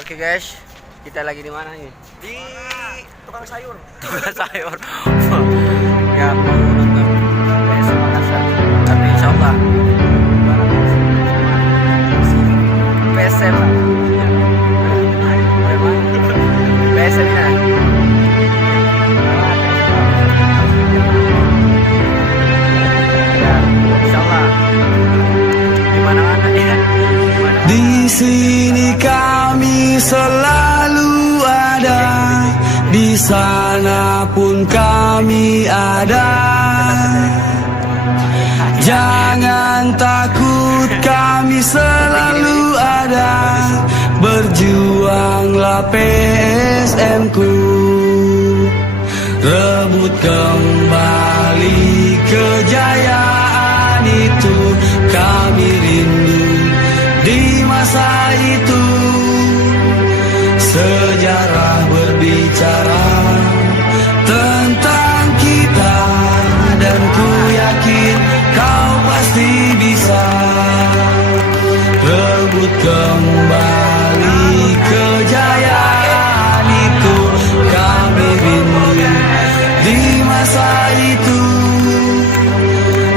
Oke guys, kita lagi di mana nih? Di tukang sayur. Tukang sayur. Ya, mau nonton PSM Makassar. Tapi insya Allah PSM PSM ya. Insya Allah dimana-mana ya. Di sini kami selalu ada, di sana pun kami ada. Jangan takut, kami selalu ada. Berjuanglah PSM ku, rebut kembali kejayaan itu. Kami rindu di masa itu. Sejarah berbicara tentang kita, dan ku yakin kau pasti bisa rebut kembali kejayaan itu. Kami rindu di masa itu.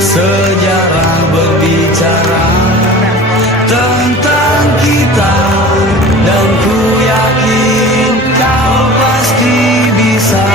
Sejarah berbicara tentang kita, dan ku yakin kau pasti bisa.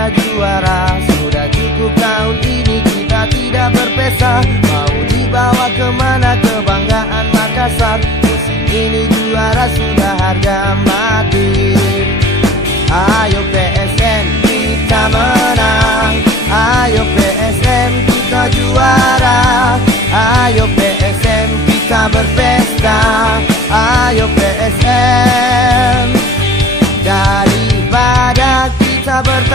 sudah juara. Sudah cukup tahun ini kita tidak berpesta. Mau dibawa kemana kebanggaan Makassar? Musim ini juara sudah harga mati. Ayo PSM kita menang, ayo PSM kita juara, ayo PSM kita berpesta, ayo PSM. Daripada kita berpesta